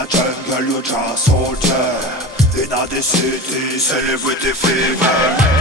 the jungle, you just soldier. In the city, celebrity fever.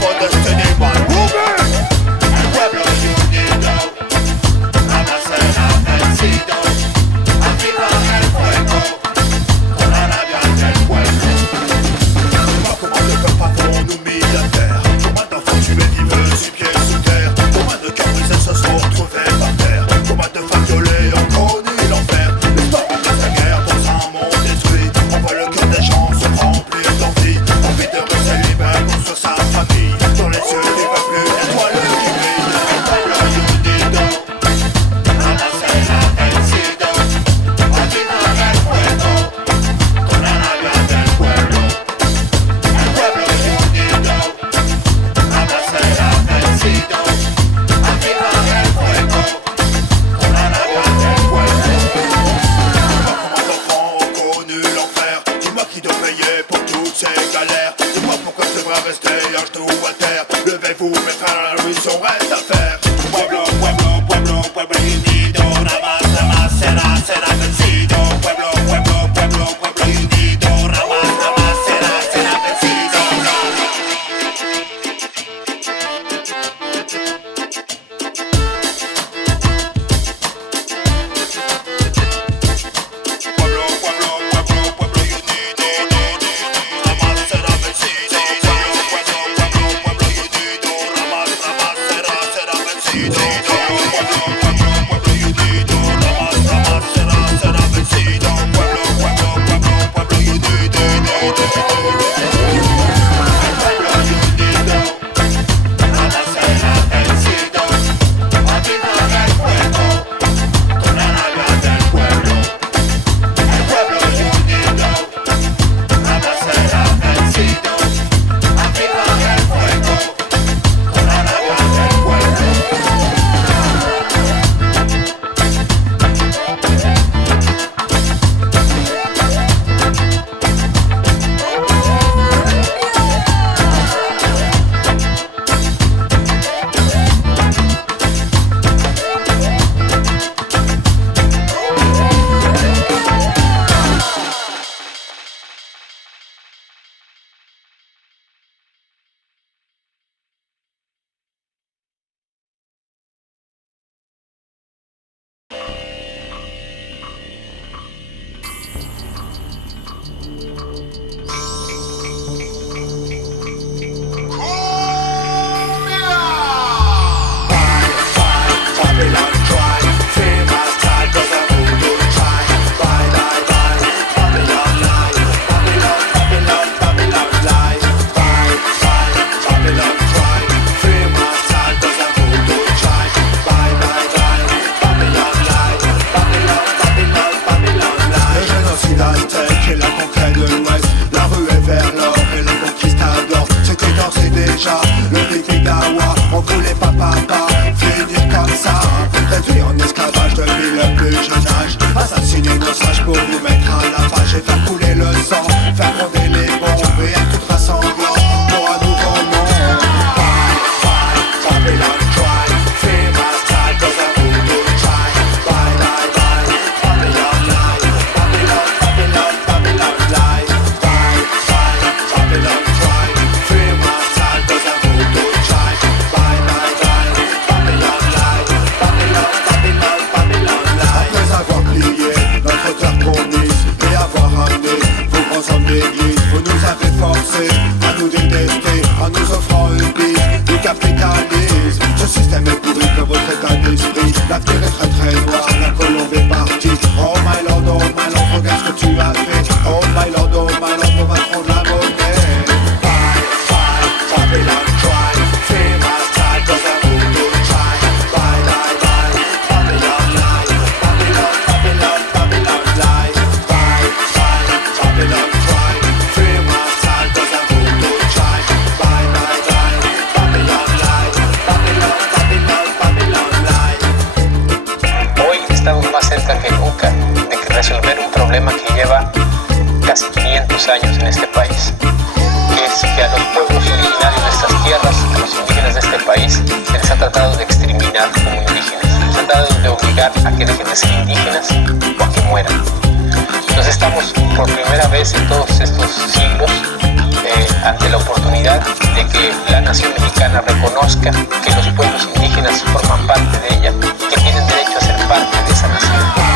for destiny, man. El pueblo unido, jamás será vencido. Activa el fuego, con la rabia del pueblo. Comment de peuple patron nous mis à terre. Combien d'enfants tués vivent 6 pieds sous terre. Combien de cœurs brisés se sont retrouvés par terre. Combien de femmes violées ont connu l'enfer. L'histoire de la guerre dans un monde détruit. On voit le cœur des gens se remplir d'envie. Envie de rester libre contre sa famille. Dans les yeux des peuples étoilés qui brillent. El pueblo unido, jamás será vencido. Activa el fuego, con la rabia del pueblo. El pueblo unido, jamás será vencido. Activa el fuego, con la rabia del pueblo. Comment d'enfants ont connu l'enfer. Dis-moi qui doit payer pour toutes ces galères. Dis-moi pourquoi je devrais rester à genoux à terre. Levez-vous mes frères, la révolution reste à faire. Pueblo, pueblo, pueblo, pueblo unido. Jamás, jamás será vencido. Pueblo, pueblo, pueblo, pueblo unido. Jamás, jamás será vencido. Pueblo, pueblo, pueblo, pueblo unido. Jamás será vencido. Pueblo, pueblo, pueblo, pueblo unido. Jamás, jamás será vencido. Pueblo, pueblo, pueblo, pueblo unido. Jamás, jamás será vencido. Pueblo, pueblo, pueblo, pueblo unido. El pueblo unido, jamás será vencido. Activa el fuego, con la rabia del pueblo. El pueblo unido, jamás será vencido. Activa el fuego, con la rabia del pueblo. Babylon try, free my style 'cause I'm voodoo try. Bye, bye, bye, Babylon lie. Babylon, Babylon, Babylon lie. Bye, bye, Babylon try, free my style 'cause I'm voodoo try. Bye, bye, bye, Babylon lie. Babylon, Babylon, Babylon lie. Le génocide aztèque et la conquête de l'Ouest. La rue est vers l'or et les conquistadors. C'était d'ores et déjà le Big d'Awa. On voulait pas finir comme ça. Réduit en esclavage depuis le plus jeune âge. Assassiner nos sages pour nous mettre à la page et faire couler le sang. Faire gronder les bombes et être tout rassemblant pour un nouveau monde. Bye, bye, Babylon try, free my style 'cause I'm voodoo try. Bye, bye, bye, Babylon lie. Babylon, Babylon, Babylon lie. Bye, bye, Babylon try, free my style 'cause I'm voodoo try. Bye, bye, bye, Babylon lie. Babylon, Babylon, Babylon lie. Après avoir plié notre terre promise et avoir ramené vos grands hommes d'église, vous nous avez forcés à nous détester en nous offrant une bise du capitalisme. Ce système est pourri que votre état d'esprit. L'avenir est très très noir, la colombe est partie. Oh my lord, regarde ce que tu as fait. Oh my lord, ton patron de la monnaie. Bye, bye, Babylon try, free my style 'cause I'm voodoo try. Bye, bye, bye, Babylon lie. Babylon, Babylon, Babylon lie. Bye, bye, Babylon try, free my style 'cause I'm voodoo try. Bye, bye, bye, Babylon lie. Babylon, Babylon, Babylon lie. Hoy estamos más cerca que nunca de resolver un problema que lleva casi 500 años en este país, que es que a los pueblos originarios de estas tierras, a los indígenas de este país, se les ha tratado de exterminar como indígenas, se les ha tratado de obligar a que dejen de ser indígenas o a que mueran. Entonces estamos por primera vez en todos estos siglos ante la oportunidad de que la nación mexicana reconozca que los pueblos indígenas forman parte de ella, que tienen derecho a ser parte de esa nación.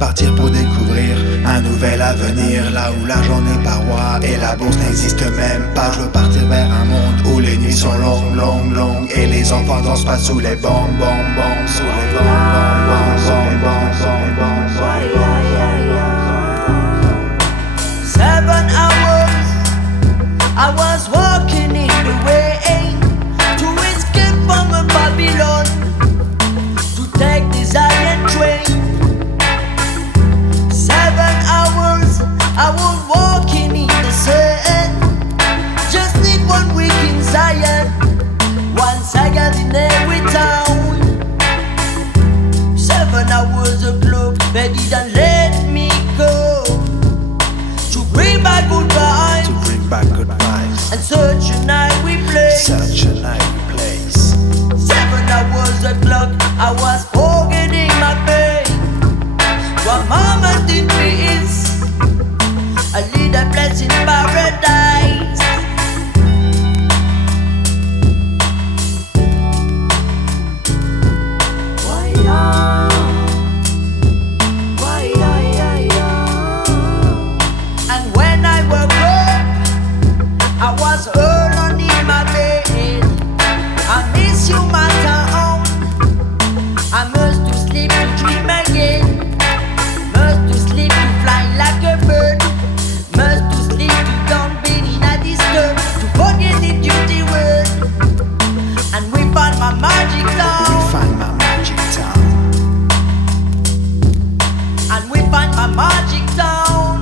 Partir pour découvrir un nouvel avenir, là où l'argent n'est pas roi et la bourse n'existe même pas. Je veux partir vers un monde où les nuits sont longues, longues, longues, et les enfants dansent pas sous les bombes, bombes, bombes, sous les bombes, bombes, bombes, bombes, bombes, bombes, bombes. 7 hours I was walking in the rain to escape from a Babylon, to take the Zion train. 7 hours I was walking in the sun, just need 1 week in Zion, 1 Zion in every town. 7 hours a clock, they didn't let me go, to bring back good vibes, To bring back good vibes, and such a night we play. such a nice place. 7 hours a clock, I was forgetting my pain. One moment in peace, I lead a place in paradise. And when I woke up, I was alone in my bed. I miss you, my town. I must to sleep to dream again. Must to sleep to fly like a bird. Must to sleep to don't be in a disturb. To forget the duty word. And we find my magic We town. find my magic town. And we find my magic town.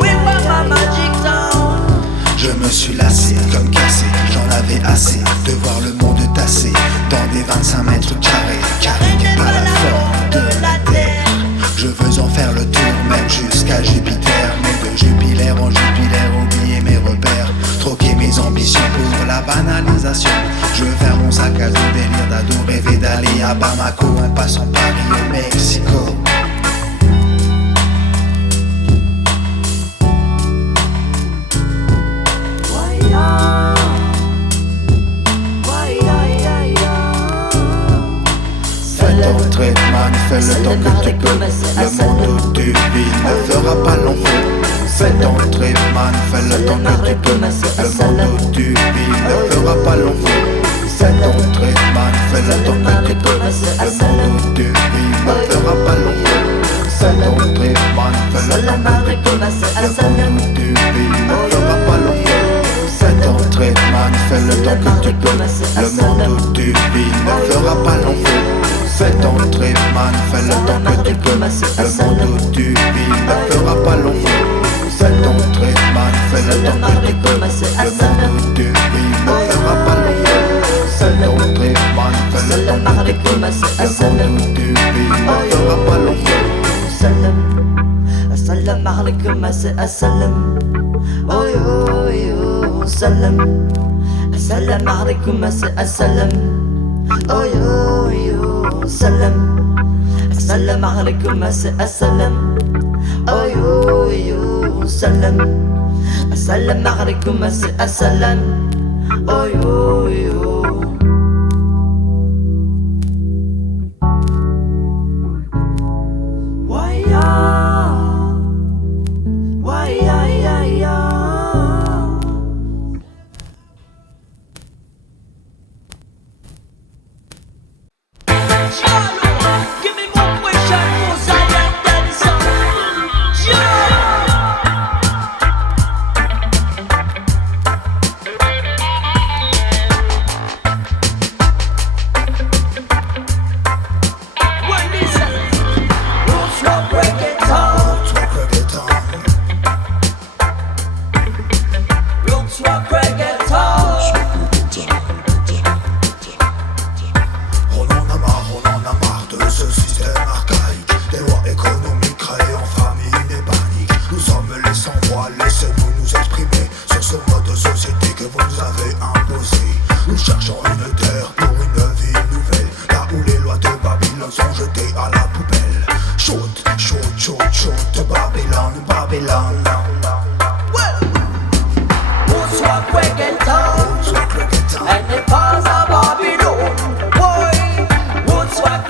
We find my magic town. Je me suis lassé, comme cassé, j'en avais assez de voir le monde tassé dans des 25 mètres carrés. Carré n'est pas la forme de la terre. Je veux en faire le tour, même jusqu'à Jupiter. Mais de Jupiler en Jupiler, oublier mes repères. Troquer mes ambitions pour la banalisation. Je veux faire mon sac à dos, délire d'ado, rêver d'aller à Bamako en passant Paris au Mexico. Fais ton traitement, fais le temps que tu peux. Le monde où tu vis ne fera pas long feu. Fais ton traitement, fais le temps que tu peux. Le monde où tu vis ne fera pas long feu. Fais ton traitement, fais le temps que tu peux. Le monde où tu vis ne fera pas long feu. Fais ton traitement, fais le temps que tu peux. Le monde où tu vis ne fera pas long feu. Fais ton traitement, fais le temps que tu peux. Le monde où tu vis ne fera pas long feu. Fais ton traitement, fais le temps que tu peux. Le monde où tu vis ne fera pas long feu. Fais ton traitement, fais le temps que tu peux. Le monde où tu vis ne fera pas long feu. Fais ton traitement, fais le temps que tu peux. Le monde où tu vis ne fera pas long feu. Assalam alaikum, assalam. Oh yo yo, salam. Assalam alaikum, assalam. Oh yo yo, salam. Assalam alaikum, assalam. Oh yo yo, salam. Assalam alaikum, assalam. Oh yo yo. Give me more question for Zion dancer. Well, listen, roots rock reggaeton, roots rock reggaeton. On en a marre de ce système archaïque. Des lois économiques créées en famille et panique. Nous sommes les sans-voix, laissez-nous nous exprimer sur ce mode de société que vous nous avez imposé. Nous cherchons une terre pour une vie nouvelle, là où les lois de Babylone sont jetées à la poubelle. Chaude, chaude, chaude, chaude de Babylone, Babylone. Roots rock reggaeton, and the cause of Babylon. Boy, roots rock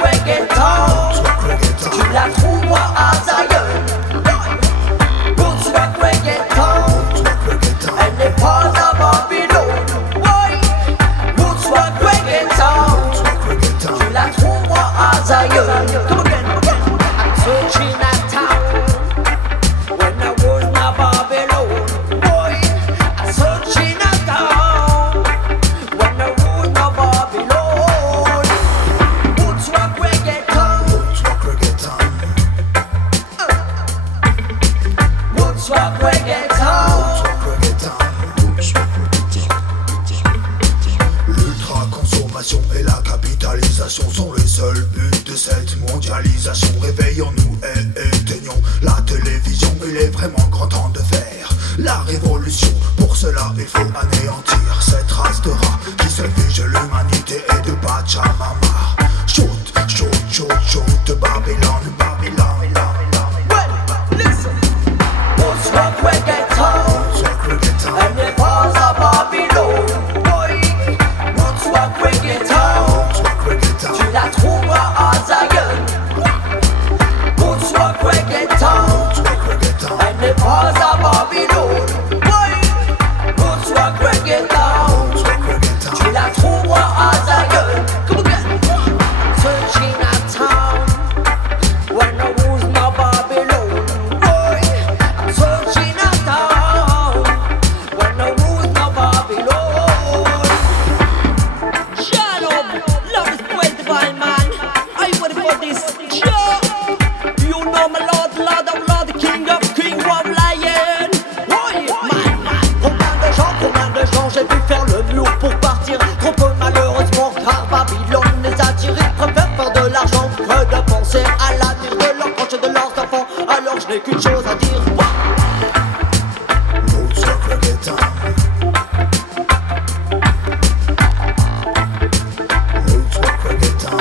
n'ai qu'une chose à dire. Roots rock reggaeton. Roots rock reggaeton.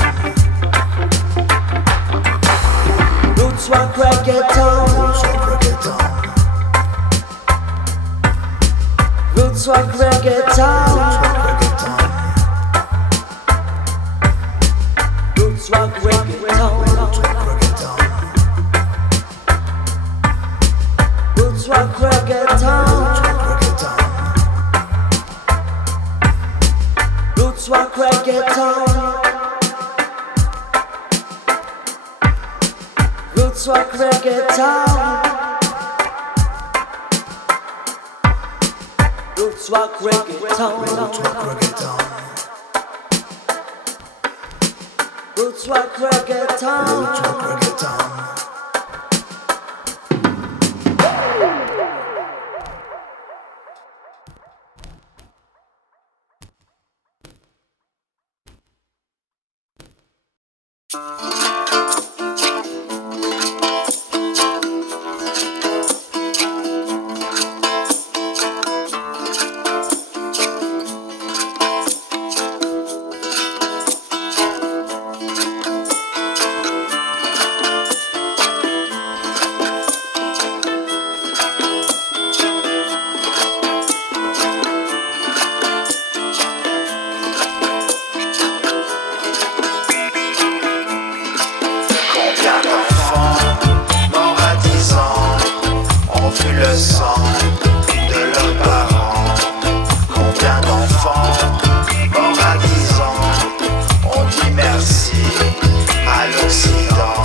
Roots rock reggaeton. Roots rock reggaeton. Roots rock reggaeton. Roots rock reggaeton. Roots rock reggaeton. Roots rock reggaeton. Roots rock reggaeton. Roots rock reggaeton. Roots rock reggaeton. Roots rock reggaeton. Roots rock reggaeton. Roots rock reggaeton. Combien d'enfants morts à 10 ans ont vu le sang de leurs parents? Combien d'enfants morts à 10 ans ont dit merci à l'Occident?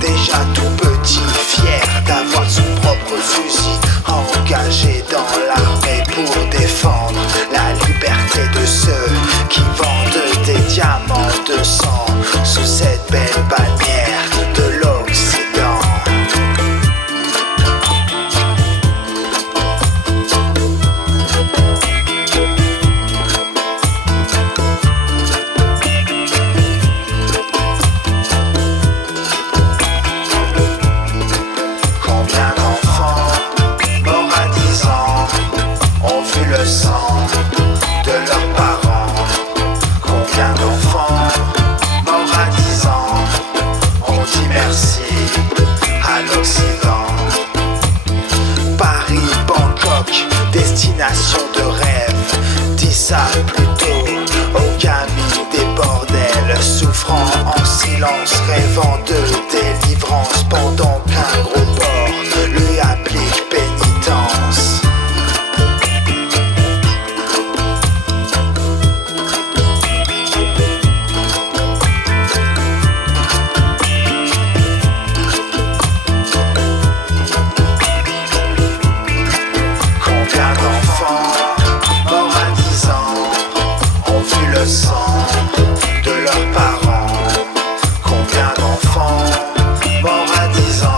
Déjà tout petit, fier d'avoir son propre fusil, engagé dans l'armée pour défendre la liberté de ceux qui vendent des diamants de sang sous cette belle bannière de l'Occident. Combien d'enfants morts à 10 ans ont vu le sang de leurs parents? Combien d'enfants morts à 10 ans ont dit merci à l'Occident? Paris, Bangkok, destination de rêve. Dis ça plutôt aux gamines des bordels, souffrant en silence, rêvant de délivrance, pendant qu'un gros porc lui applique pénitence. Combien d'enfants morts à 10 ans ont vu le sang de leurs parents? Combien d'enfants morts à 10 ans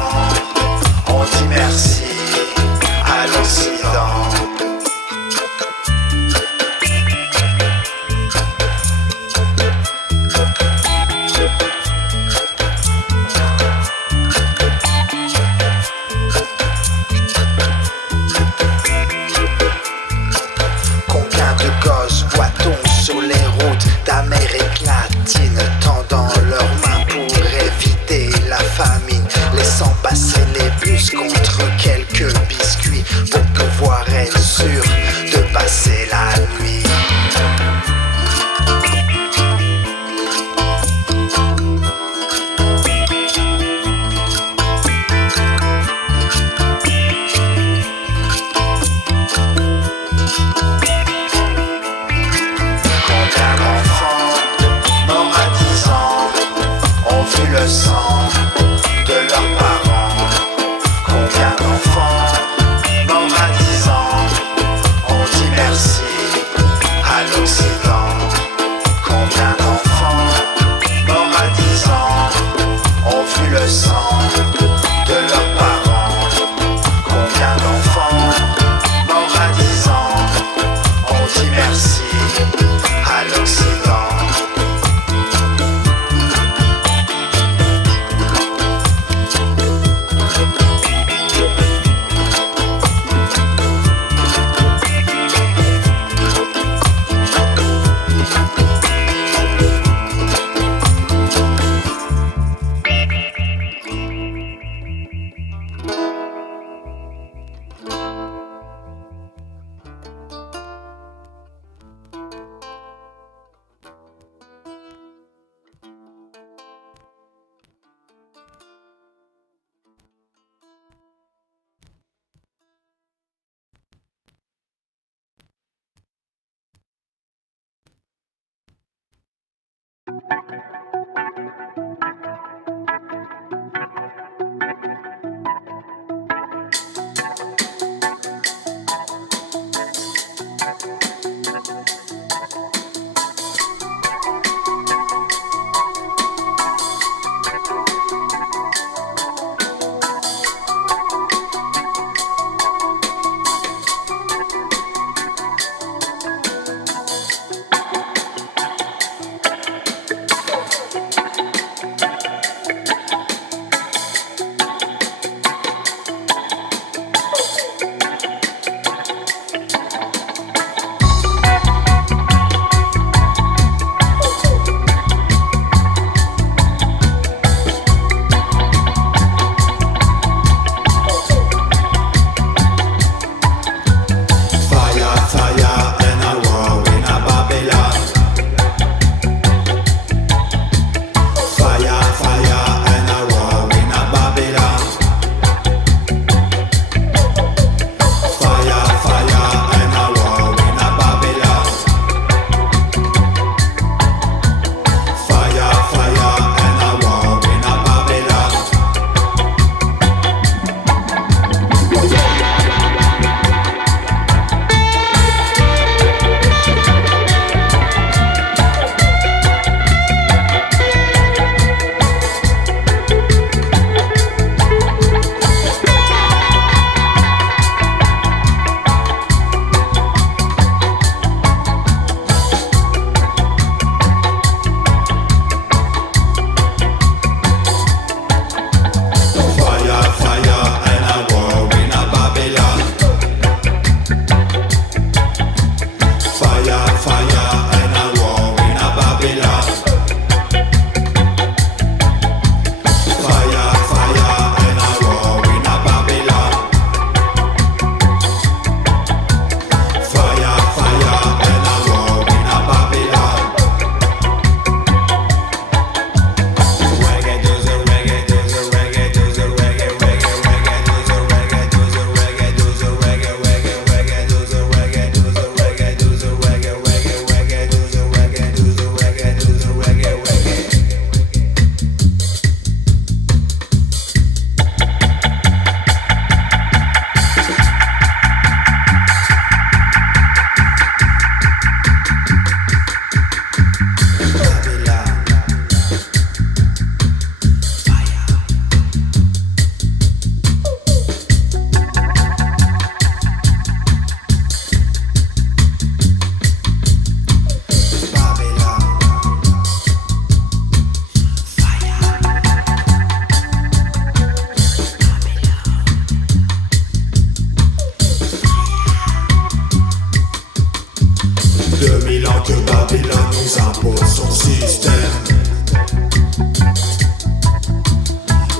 nous impose son système.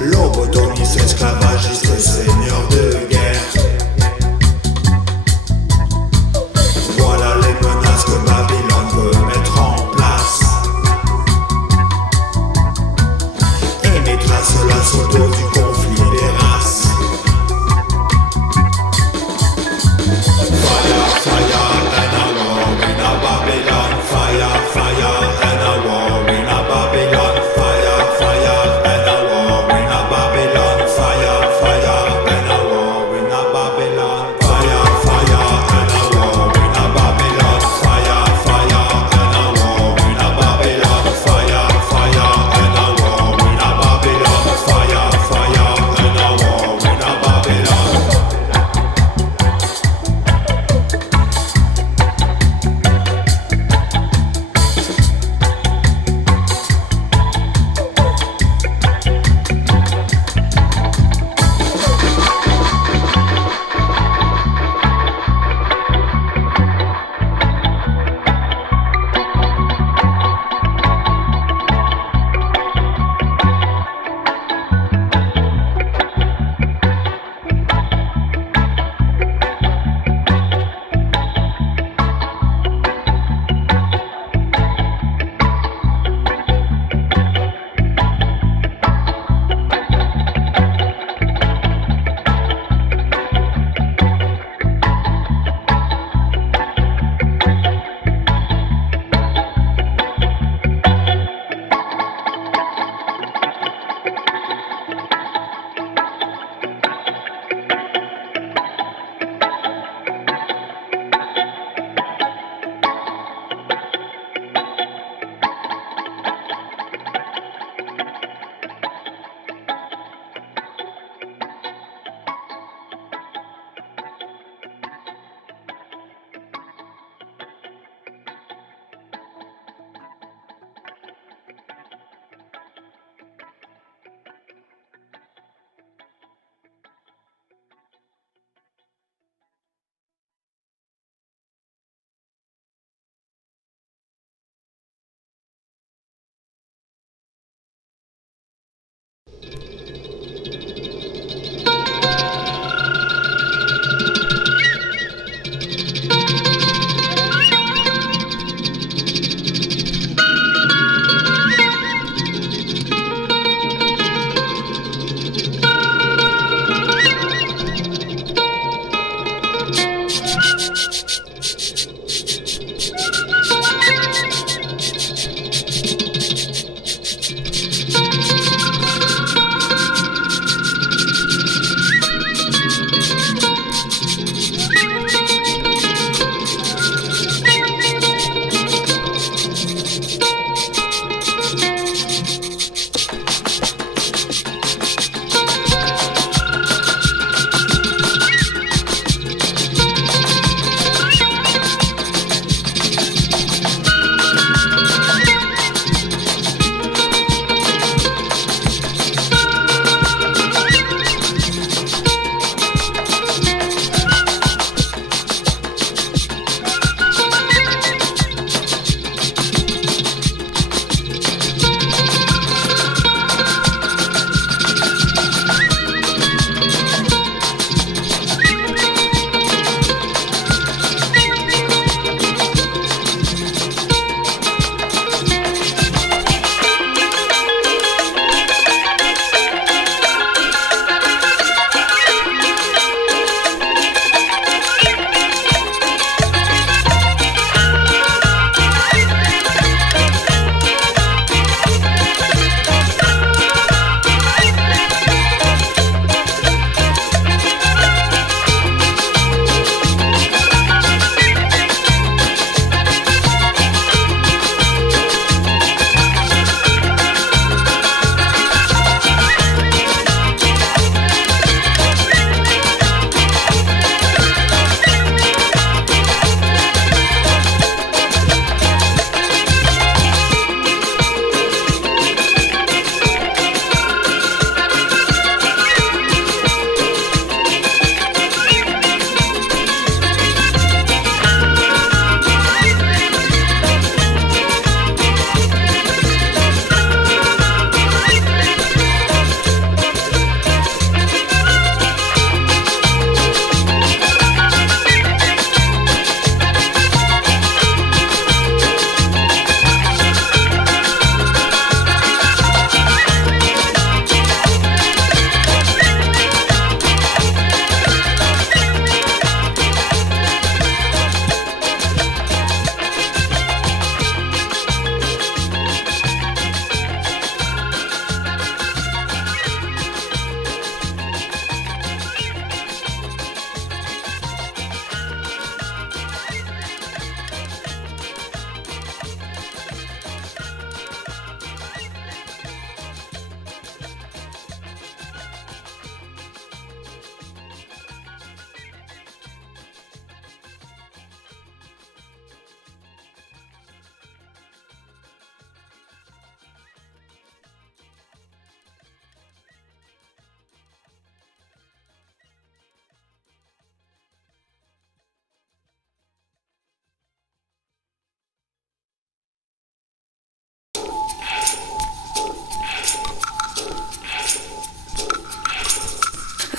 Lobotomiste, esclavagiste, seigneur de guerre. Voilà les menaces que Babylone veut mettre en place et mettra cela sur le dos du conflit des races. Fire, fire, and a war in a Babylon. Fire, fire, and a war in a Babylon. Fire, fire, and a war in a Babylon. Fire, fire,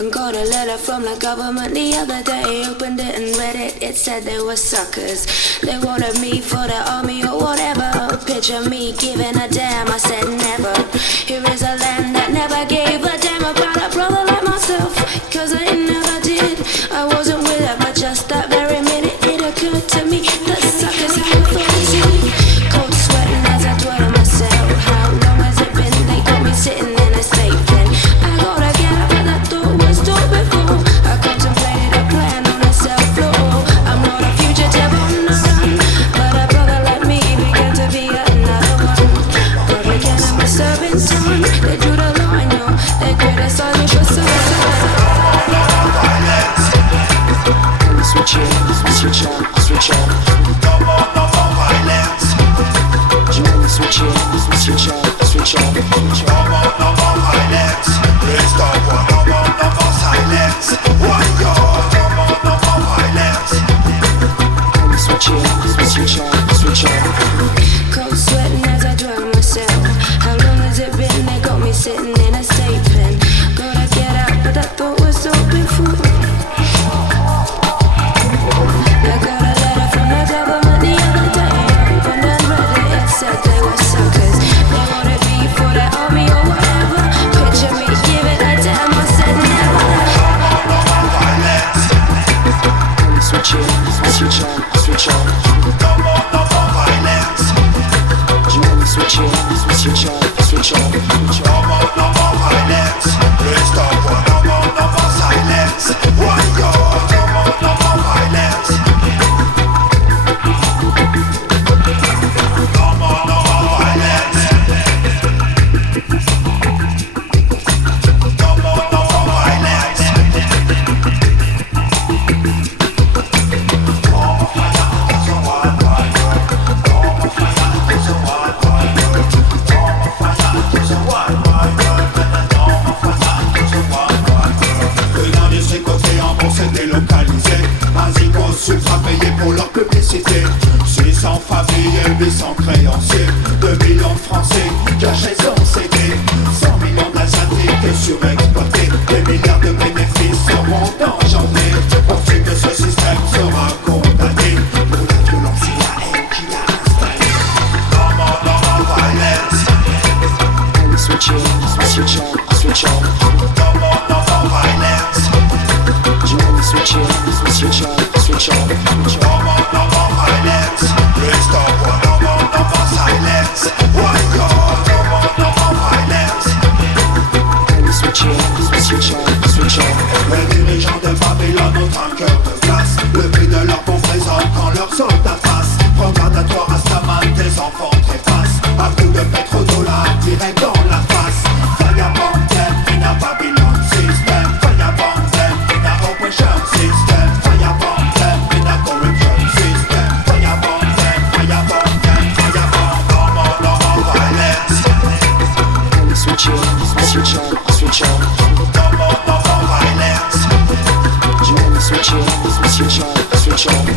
Got a letter from the government the other day. Opened it and read it. It said they were suckers. They wanted me for the army or whatever. Picture me giving a damn. I said never. Here is a land that never gave a damn about a brother like myself. Cause I never did. I wasn't with it, but just that very minute it occurred to me. The suckers have authority. Cold sweating as I dwell on myself. How long has it been? They got me sitting in a state pen. I gotta get up, but that thought was thought before. I contemplated a plan on a cell floor. I'm not a fugitive on the run, but a brother like me began to be another one. Public enemy serving time. They drew the line, yo. They criticized me for suicide. Switch on, switch on. No more violence. Switch on, switch on. No more violence. Please stop. No more silence. One God. No more violence. Switch on. Cold sweating as I dwell on myself. How long has it been? They got me sitting in a state pen. Gotta get out, but that thought was all before. I got a letter from the government the other day. Opened and read it. It said they were suckers. They wanted me for the army or whatever. Picture me giving a damn. I said never. No more violence. Switch on. No more violence. Switch on. No more violence. Please stop. No more silence. One God. No more violence. No more violence. No more violence. Payé pour leur publicité. 600 familles et 800 créanciers, 2 millions de Français qui achètent son CD, 100 millions d'Asiatiques surexploités. Des milliards de bénéfices seront engendrés. Poursuite de ce système sera condamné pour la violence et la haine qui a installé. No more violence. Switch on. No more violence. Switch on. No more violence. Please stop. No more silence. One God. No more violence. Switch on. Les dirigeants de Babylone ont un cœur de glace. Le prix de leur bon présent quand leurs soldats passent. Prends garde à toi, Rastaman, tes enfants trépassent. À coups de pétrodollar direct dans la face. Firebomb them in a Babylon system. Firebomb them in a oppression system. Firebomb them in a corruption system. Firebomb them. No more violence. Switch on. No more violence. Switch on.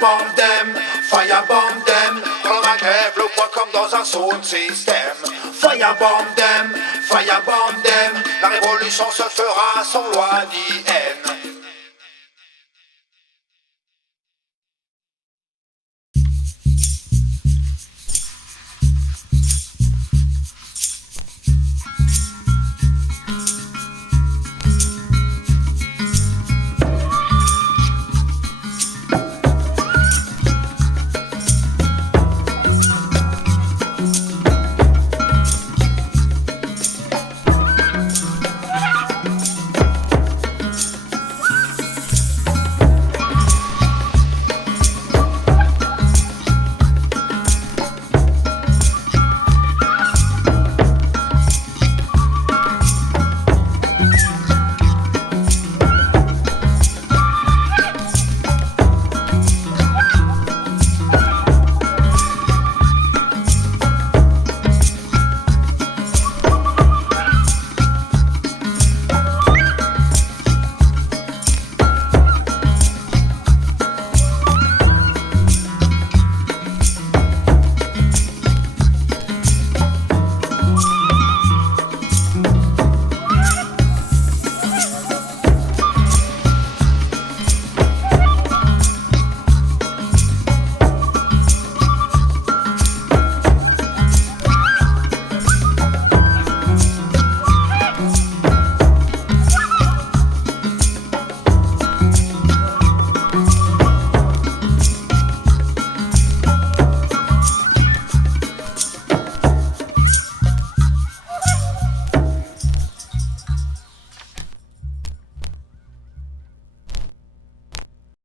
firebomb them, firebomb them. Dans le Maghreb, le point comme dans un sound system. Firebomb them, firebomb them. La révolution se fera sans loi ni haine.